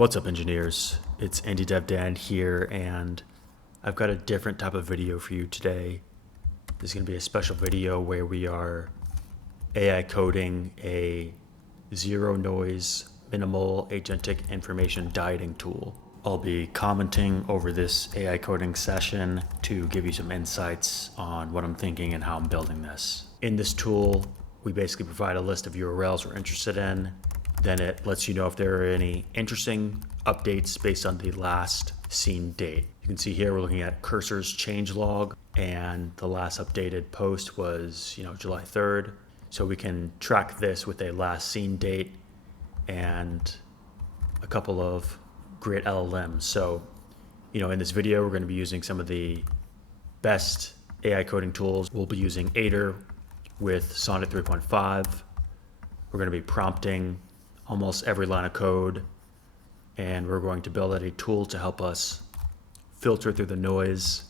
What's up, engineers? It's Andy Dev Dan here, and I've got a different type of video for you today. This is going to be a special video where we are AI coding a zero noise, minimal agentic information dieting tool. I'll be commenting over this AI coding session to give you some insights on what I'm thinking and how I'm building this. In this tool, we basically provide a list of URLs we're interested in. Then it lets you know if there are any interesting updates based on the last seen date. You can see here we're looking at cursor's changelog, and the last updated post was July 3rd. So we can track this with a last seen date and a couple of great LLMs. So, in this video, we're going to be using some of the best AI coding tools. We'll be using Aider with Sonnet 3.5. We're going to be prompting almost every line of code, and we're going to build out a tool to help us filter through the noise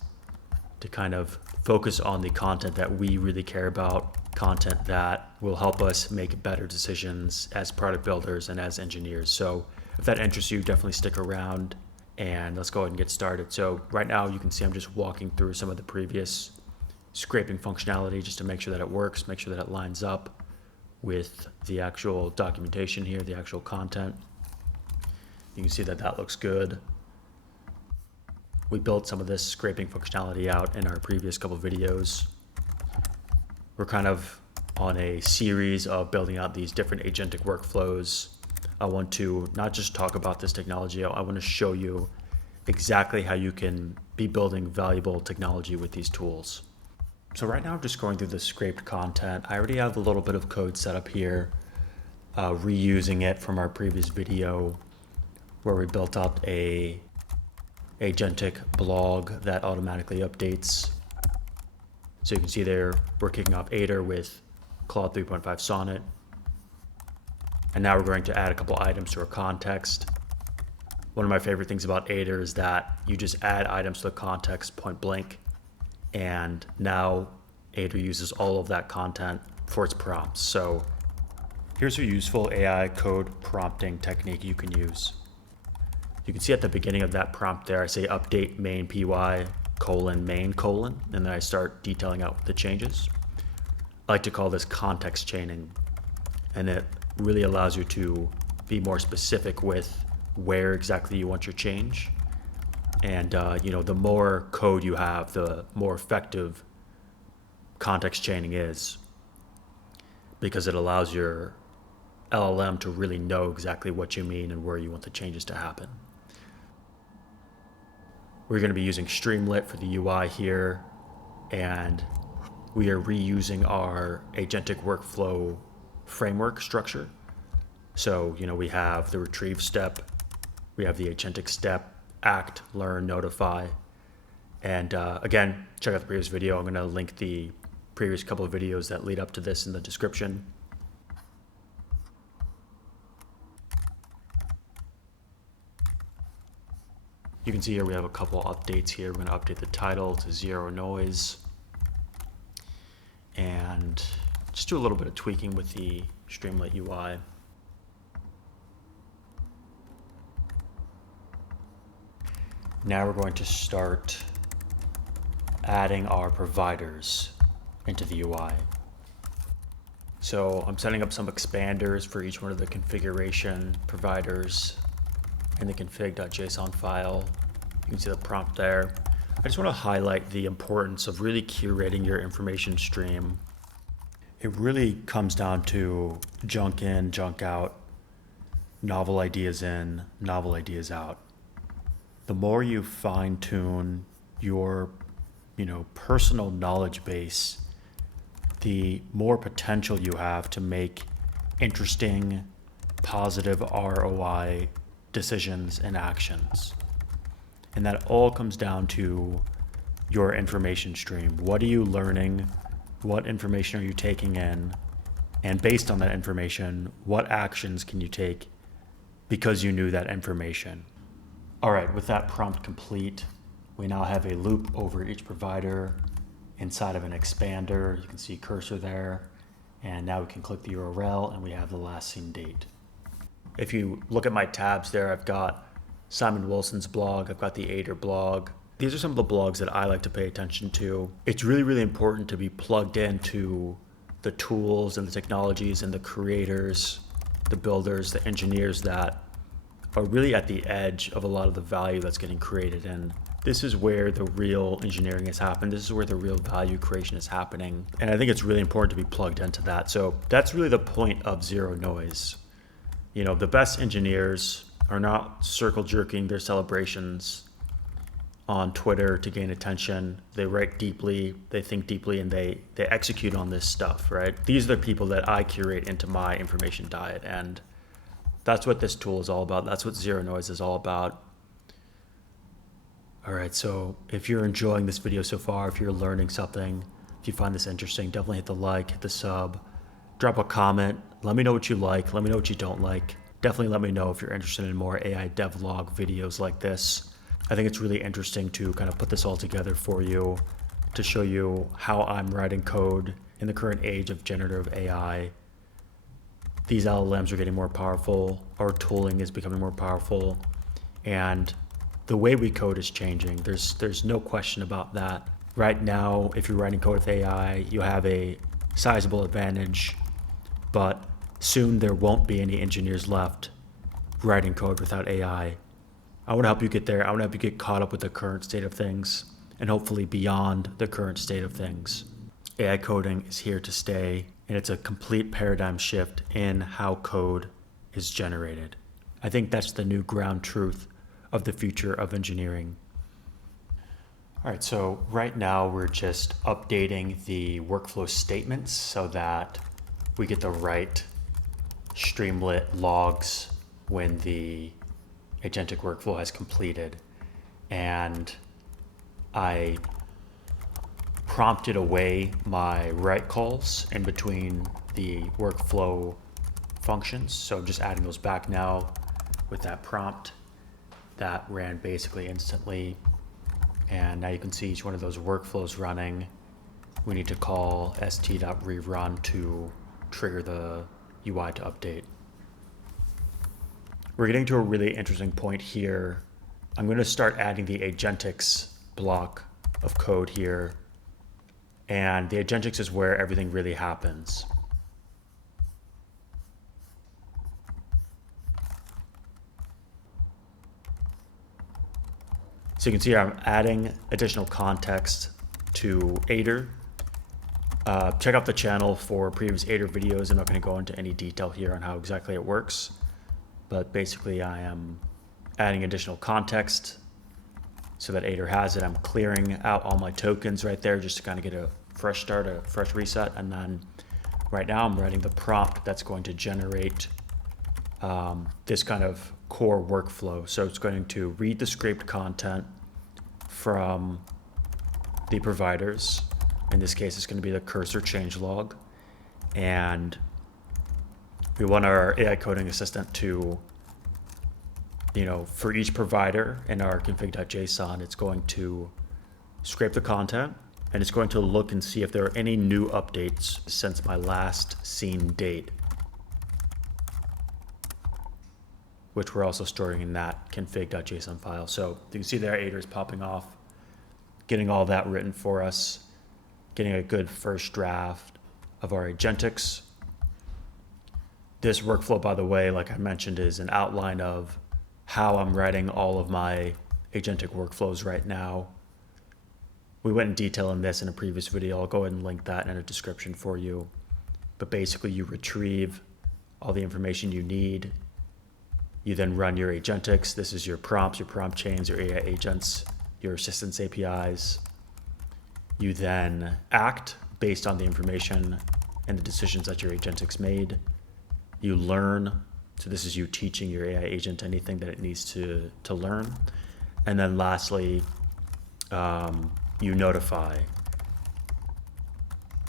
to kind of focus on the content that we really care about, content that will help us make better decisions as product builders and as engineers. So if that interests you, definitely stick around, and let's go ahead and get started. So right now you can see I'm just walking through some of the previous scraping functionality just to make sure that it works, make sure that it lines up with the actual documentation here, the actual content. You can see that that looks good. We built some of this scraping functionality out in our previous couple of videos. We're kind of on a series of building out these different agentic workflows. I want to not just talk about this technology, I want to show you exactly how you can be building valuable technology with these tools. So right now I'm just going through the scraped content. I already have a little bit of code set up here, reusing it from our previous video where we built out a Agentic blog that automatically updates. So you can see there we're kicking off Aider with Claude 3.5 Sonnet. And now we're going to add a couple items to our context. One of my favorite things about Aider is that you just add items to the context point blank, and now Aider uses all of that content for its prompts. So here's a useful AI code prompting technique you can use. You can see at the beginning of that prompt there, I say update main py : main : and then I start detailing out the changes. I like to call this context chaining, and it really allows you to be more specific with where exactly you want your change. And the more code you have, the more effective context chaining is, because it allows your LLM to really know exactly what you mean and where you want the changes to happen. We're going to be using streamlit for the UI here, and we are reusing our agentic workflow framework structure. So, we have the retrieve step, we have the agentic step, act, learn, notify. And again, check out the previous video. I'm going to link the previous couple of videos that lead up to this in the description. You can see here we have a couple updates here. We're going to update the title to zero noise and just do a little bit of tweaking with the streamlit UI. Now we're going to start adding our providers into the UI. So I'm setting up some expanders for each one of the configuration providers in the config.json file. You can see the prompt there. I just want to highlight the importance of really curating your information stream. It really comes down to junk in, junk out, novel ideas in, novel ideas out. The more you fine-tune your, personal knowledge base, the more potential you have to make interesting, positive ROI decisions and actions. And that all comes down to your information stream. What are you learning? What information are you taking in? And based on that information, what actions can you take because you knew that information? All right, with that prompt complete, we now have a loop over each provider inside of an expander. You can see cursor there. And now we can click the URL and we have the last seen date. If you look at my tabs there, I've got Simon Wilson's blog, I've got the Aider blog. These are some of the blogs that I like to pay attention to. It's really, really important to be plugged into the tools and the technologies and the creators, the builders, the engineers that are really at the edge of a lot of the value that's getting created. And this is where the real engineering has happened. This is where the real value creation is happening. And I think it's really important to be plugged into that. So that's really the point of zero noise. You know, the best engineers are not circle jerking their celebrations on Twitter to gain attention. They write deeply, they think deeply, and they execute on this stuff, right? These are the people that I curate into my information diet. And that's what this tool is all about. That's what zero noise is all about. All right, so if you're enjoying this video so far, if you're learning something, if you find this interesting, definitely hit the like, hit the sub, drop a comment. Let me know what you like. Let me know what you don't like. Definitely let me know if you're interested in more AI devlog videos like this. I think it's really interesting to kind of put this all together for you to show you how I'm writing code in the current age of generative AI. These LLMs are getting more powerful. Our tooling is becoming more powerful. And the way we code is changing. There's no question about that. Right now, if you're writing code with AI, you have a sizable advantage, but soon there won't be any engineers left writing code without AI. I want to help you get there. I want to help you get caught up with the current state of things and hopefully beyond the current state of things. AI coding is here to stay, and it's a complete paradigm shift in how code is generated. I think that's the new ground truth of the future of engineering. All right, so right now we're just updating the workflow statements so that we get the right streamlit logs when the agentic workflow has completed. And I prompted away my write calls in between the workflow functions. So I'm just adding those back now with that prompt. That ran basically instantly. And now you can see each one of those workflows running. We need to call st.rerun to trigger the UI to update. We're getting to a really interesting point here. I'm going to start adding the Agentics block of code here. And the Agentics is where everything really happens. So you can see here I'm adding additional context to Aider. Check out the channel for previous Aider videos. I'm not going to go into any detail here on how exactly it works, but basically I am adding additional context so that Aider has it. I'm clearing out all my tokens right there just to kind of get a fresh start, a fresh reset. And then right now I'm writing the prompt that's going to generate this kind of core workflow. So it's going to read the scraped content from the providers. In this case, it's going to be the cursor changelog. And we want our AI coding assistant to, for each provider in our config.json, it's going to scrape the content and it's going to look and see if there are any new updates since my last seen date, which we're also storing in that config.json file. So you can see there Aider is popping off, getting all that written for us, getting a good first draft of our Agentics. This workflow, by the way, like I mentioned, is an outline of how I'm writing all of my agentic workflows right now. We went in detail on this in a previous video. I'll go ahead and link that in a description for you. But basically you retrieve all the information you need. You then run your Agentics. This is your prompts, your prompt chains, your AI agents, your assistance APIs. You then act based on the information and the decisions that your Agentics made. You learn. So this is you teaching your AI agent anything that it needs to learn. And then lastly, you notify.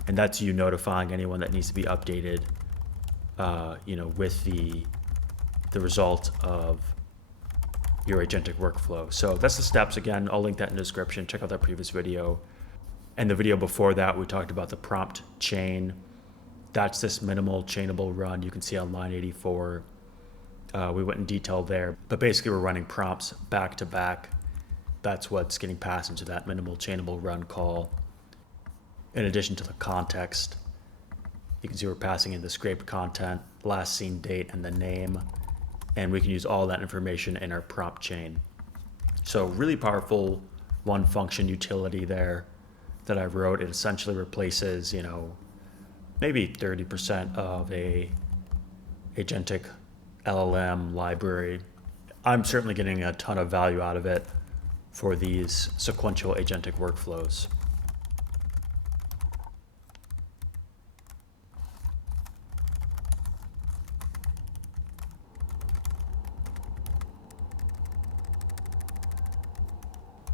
And that's you notifying anyone that needs to be updated, with the result of your agentic workflow. So that's the steps. Again, I'll link that in the description. Check out that previous video. And the video before that, we talked about the prompt chain. That's this minimal chainable run you can see on line 84. We went in detail there, but basically we're running prompts back to back. That's what's getting passed into that minimal chainable run call. In addition to the context, you can see we're passing in the scraped content, last seen date, and the name, and we can use all that information in our prompt chain. So really powerful one function utility there that I wrote. It essentially replaces, maybe 30% of a Agentic LLM library. I'm certainly getting a ton of value out of it for these sequential agentic workflows.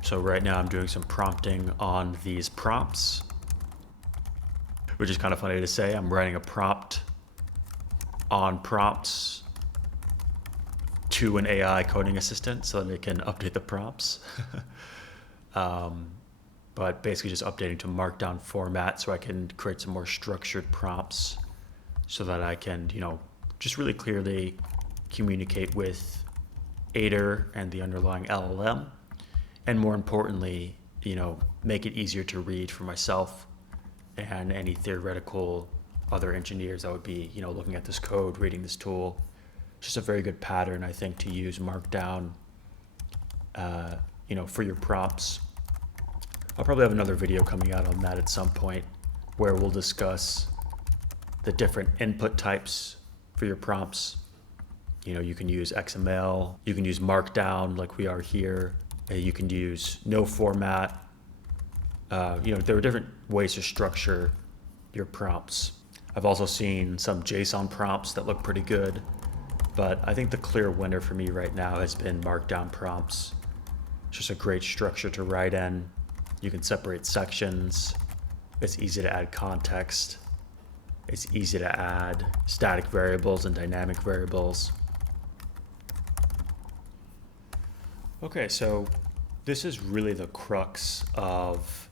So right now I'm doing some prompting on these prompts, which is kind of funny to say. I'm writing a prompt on prompts to an AI coding assistant so that it can update the prompts. But basically just updating to Markdown format so I can create some more structured prompts so that I can, just really clearly communicate with Aider and the underlying LLM. And more importantly, make it easier to read for myself and any theoretical other engineers that would be, looking at this code, reading this tool. Just a very good pattern, I think, to use Markdown, for your prompts. I'll probably have another video coming out on that at some point where we'll discuss the different input types for your prompts. You can use XML, you can use Markdown like we are here. You can use no format. There are different ways to structure your prompts. I've also seen some JSON prompts that look pretty good, but I think the clear winner for me right now has been Markdown prompts. It's just a great structure to write in. You can separate sections. It's easy to add context. It's easy to add static variables and dynamic variables. Okay, so this is really the crux of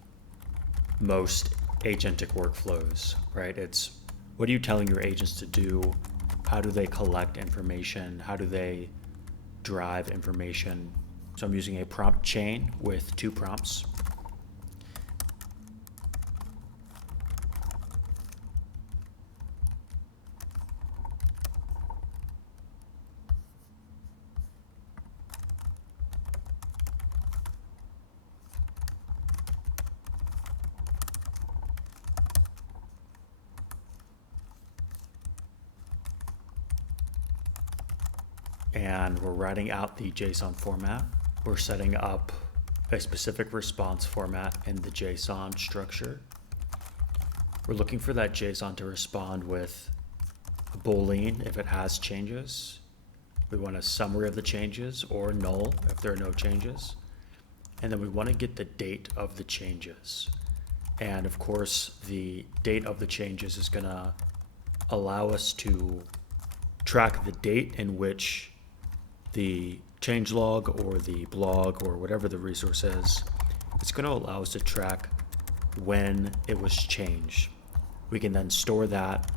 most agentic workflows, right? It's what are you telling your agents to do? How do they collect information? How do they drive information? So I'm using a prompt chain with 2 prompts. And we're writing out the JSON format. We're setting up a specific response format in the JSON structure. We're looking for that JSON to respond with a Boolean if it has changes. We want a summary of the changes or null if there are no changes. And then we want to get the date of the changes. And of course, the date of the changes is going to allow us to track the date in which the changelog or the blog or whatever the resource is. It's going to allow us to track when it was changed. We can then store that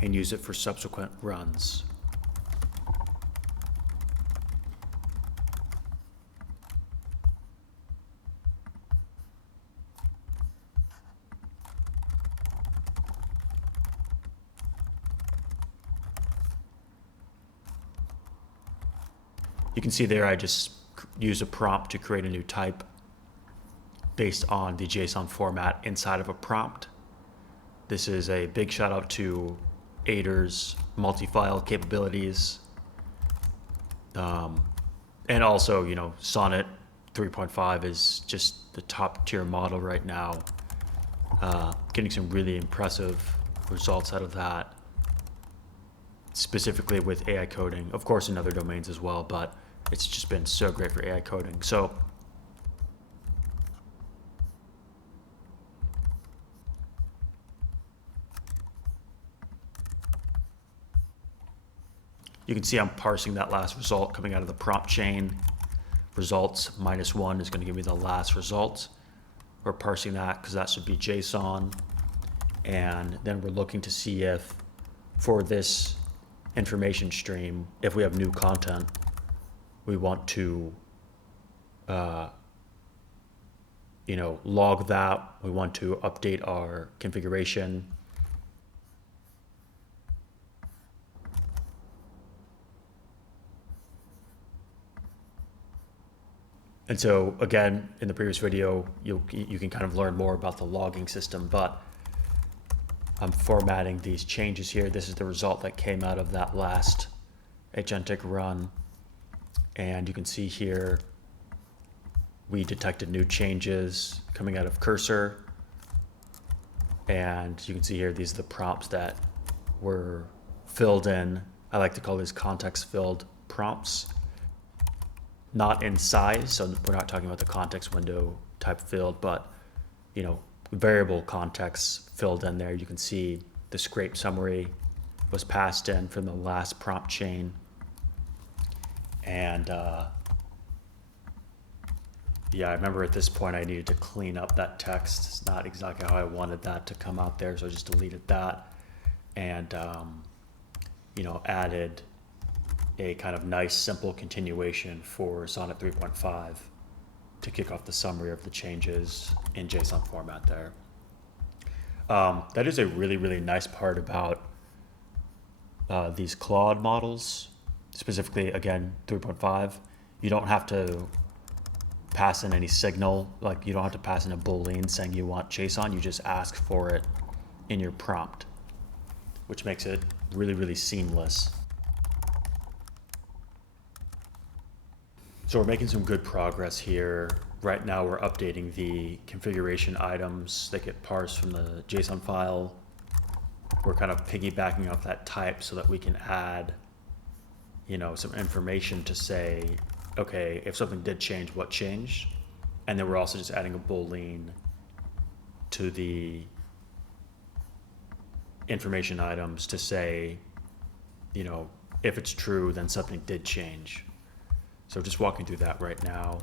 and use it for subsequent runs. You can see there I just use a prompt to create a new type based on the JSON format inside of a prompt. This is a big shout out to Aider's multi-file capabilities. And also, Sonnet 3.5 is just the top tier model right now. Getting some really impressive results out of that, specifically with AI coding, of course in other domains as well, but it's just been so great for AI coding. So you can see I'm parsing that last result coming out of the prompt chain. Results -1 is going to give me the last result. We're parsing that because that should be JSON. And then we're looking to see if for this information stream, if we have new content, we want to log that. We want to update our configuration. And so again, in the previous video, you can kind of learn more about the logging system, but I'm formatting these changes here. This is the result that came out of that last Agentic run. And you can see here, we detected new changes coming out of cursor. And you can see here, these are the prompts that were filled in. I like to call these context filled prompts. Not in size, so we're not talking about the context window type field, but variable context filled in there. You can see the scrape summary was passed in from the last prompt chain. And yeah, I remember at this point I needed to clean up that text. It's not exactly how I wanted that to come out there, so I just deleted that and added a kind of nice simple continuation for Sonnet 3.5 to kick off the summary of the changes in JSON format there. That is a really, really nice part about these Claude models, specifically, again, 3.5. You don't have to pass in any signal, like you don't have to pass in a Boolean saying you want JSON, you just ask for it in your prompt, which makes it really, really seamless. So we're making some good progress here. Right now we're updating the configuration items that get parsed from the JSON file. We're kind of piggybacking off that type so that we can add, some information to say, okay, if something did change, what changed? And then we're also just adding a Boolean to the information items to say, if it's true, then something did change. So just walking through that right now.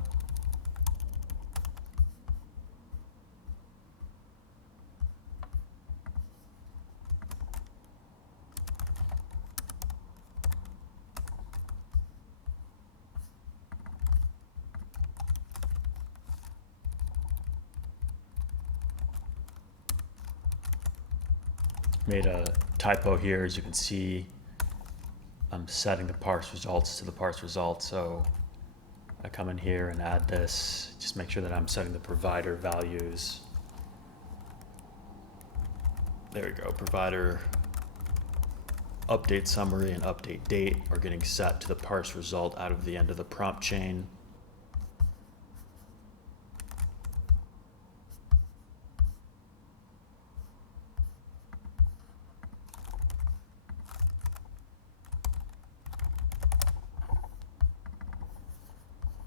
Made a typo here, as you can see. I'm setting the parse results to the parse result, so I come in here and add this, just make sure that I'm setting the provider values. There we go, provider update summary and update date are getting set to the parse result out of the end of the prompt chain.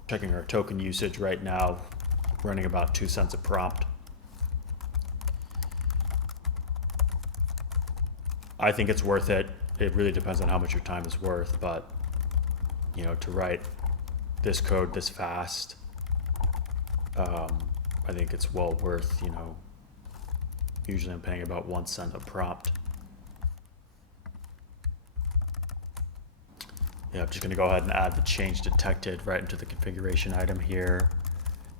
Checking our token usage right now, running about 2 cents a prompt. I think it's worth it. It really depends on how much your time is worth, but to write this code this fast, I think it's well worth, usually I'm paying about 1 cent a prompt. Yeah, I'm just going to go ahead and add the change detected right into the configuration item here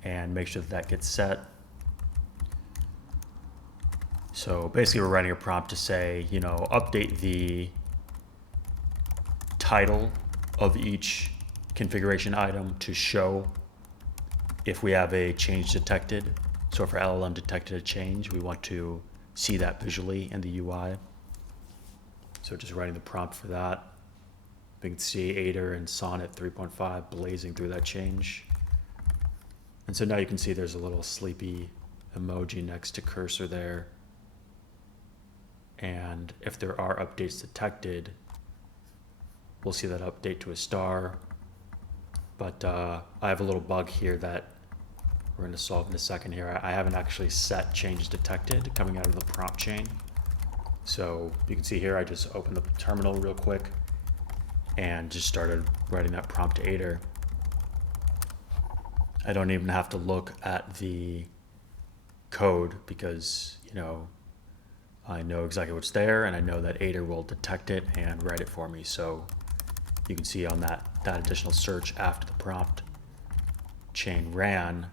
and make sure that that gets set. So basically we're writing a prompt to say, update the title of each configuration item to show if we have a change detected. So if our LLM detected a change, we want to see that visually in the UI. So just writing the prompt for that. You can see Aider and Sonnet 3.5 blazing through that change. And so now you can see there's a little sleepy emoji next to cursor there. And if there are updates detected, we'll see that update to a star. But I have a little bug here that we're going to solve in a second here. I haven't actually set change detected coming out of the prompt chain. So you can see here, I just opened the terminal real quick and just started writing that prompt to Aider. I don't even have to look at the code because, I know exactly what's there, and I know that Aider will detect it and write it for me. So you can see on that additional search after the prompt chain ran,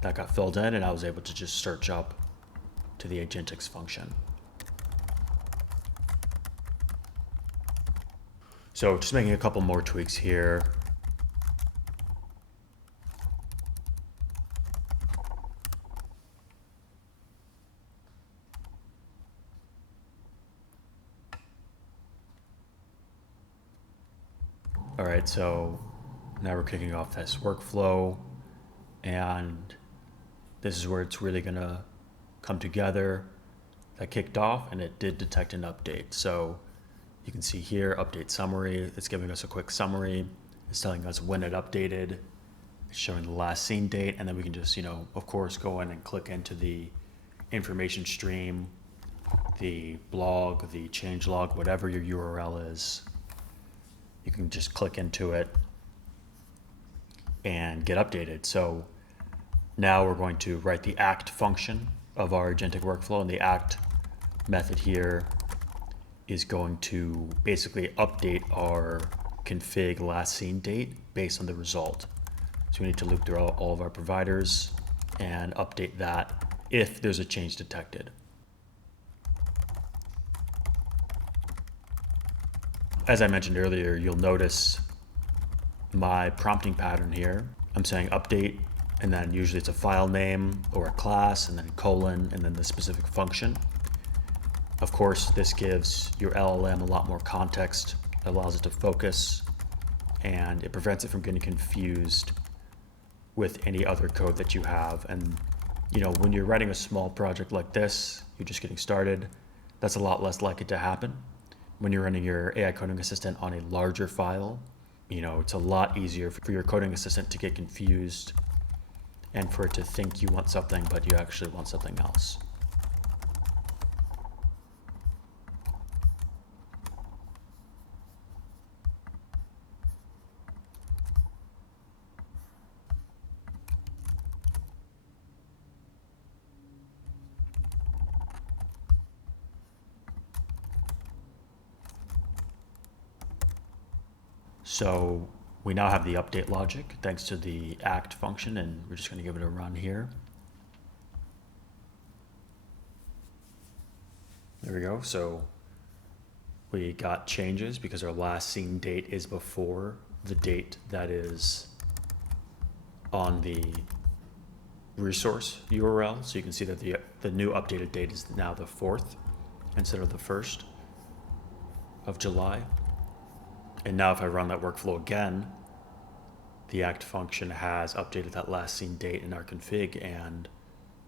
that got filled in, and I was able to just search up to the Agentics function. So just making a couple more tweaks here. All right, so now we're kicking off this workflow, and this is where it's really gonna come together. That kicked off, and it did detect an update. So you can see here, update summary. It's giving us a quick summary. It's telling us when it updated. It's showing the last seen date, and then we can just, of course, go in and click into the information stream, the blog, the changelog, whatever your URL is. You can just click into it and get updated. So now we're going to write the act function of our agentic workflow, and the act method here is going to basically update our config last seen date based on the result. So we need to loop through all of our providers and update that if there's a change detected. As I mentioned earlier, you'll notice my prompting pattern here. I'm saying update, and then usually it's a file name or a class, and then colon, and then the specific function. Of course, this gives your LLM a lot more context, allows it to focus, and it prevents it from getting confused with any other code that you have. And when you're writing a small project like this, you're just getting started, that's a lot less likely to happen. When you're running your AI coding assistant on a larger file, it's a lot easier for your coding assistant to get confused and for it to think you want something, but you actually want something else. So we now have the update logic thanks to the act function, and we're just going to give it a run here. There we go. So we got changes because our last seen date is before the date that is on the resource URL. So you can see that the new updated date is now the 4th instead of the 1st of July. And now if I run that workflow again, the act function has updated that last seen date in our config, and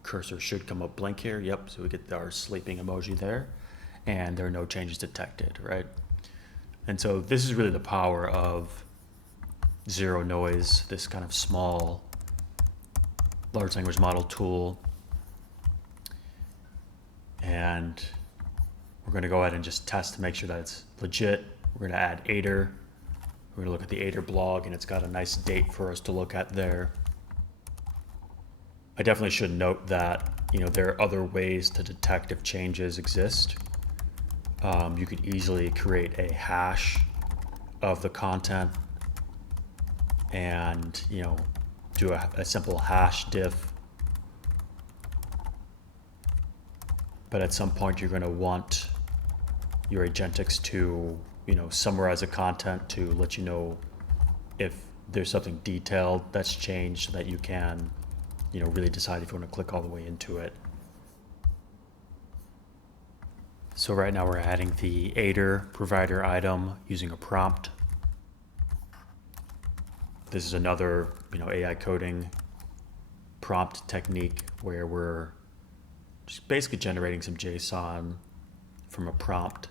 cursor should come up blank here. Yep, so we get our sleeping emoji there, and there are no changes detected, right? And so this is really the power of zero noise, this kind of small large language model tool. And we're going to go ahead and just test to make sure that it's legit. We're going to add Aider. We're going to look at the Aider blog, and it's got a nice date for us to look at there. I definitely should note that there are other ways to detect if changes exist. You could easily create a hash of the content and do a simple hash diff. But at some point you're going to want your Agentics to summarize the content to let you know if there's something detailed that's changed, so that you can really decide if you want to click all the way into it. So right now we're adding the Aider provider item using a prompt. This is another AI coding prompt technique where we're just basically generating some JSON from a prompt.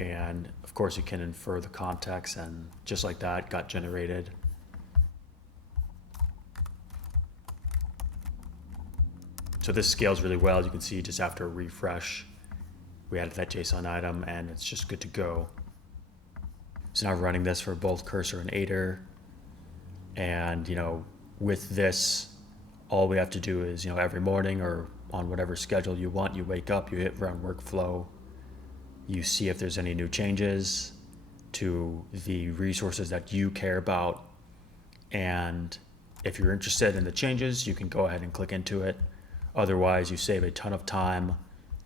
And of course you can infer the context, and just like that got generated. So this scales really well. You can see just after a refresh, we added that JSON item and it's just good to go. So now running this for both Cursor and Aider. And with this, all we have to do is every morning or on whatever schedule you want. You wake up, you hit run workflow, you see if there's any new changes to the resources that you care about. And if you're interested in the changes, you can go ahead and click into it. Otherwise, you save a ton of time.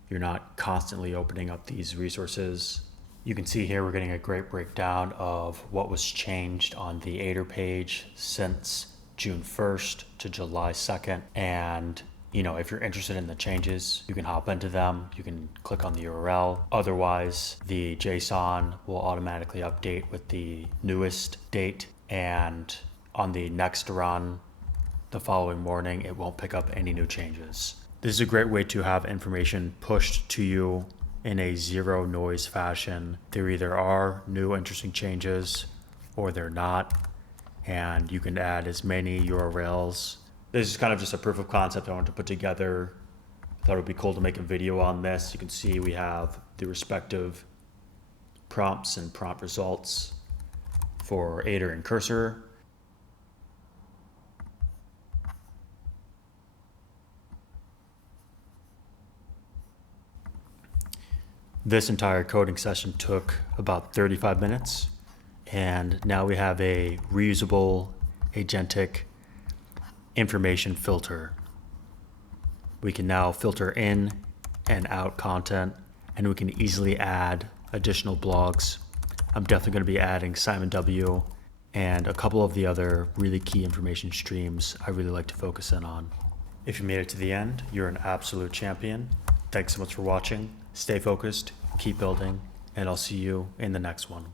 You're not constantly opening up these resources. You can see here we're getting a great breakdown of what was changed on the Aider page since June 1st to July 2nd. And if you're interested in the changes, you can hop into them. You can click on the URL. Otherwise, the JSON will automatically update with the newest date. And on the next run, the following morning, it won't pick up any new changes. This is a great way to have information pushed to you in a zero noise fashion. There either are new interesting changes or they're not. And you can add as many URLs. This is kind of just a proof of concept I wanted to put together. I thought it would be cool to make a video on this. You can see we have the respective prompts and prompt results for Aider and Cursor. This entire coding session took about 35 minutes, and now we have a reusable Agentic information filter. We can now filter in and out content, and we can easily add additional blogs. I'm definitely going to be adding Simon W. and a couple of the other really key information streams I really like to focus in on. If you made it to the end, you're an absolute champion. Thanks so much for watching. Stay focused, keep building, and I'll see you in the next one.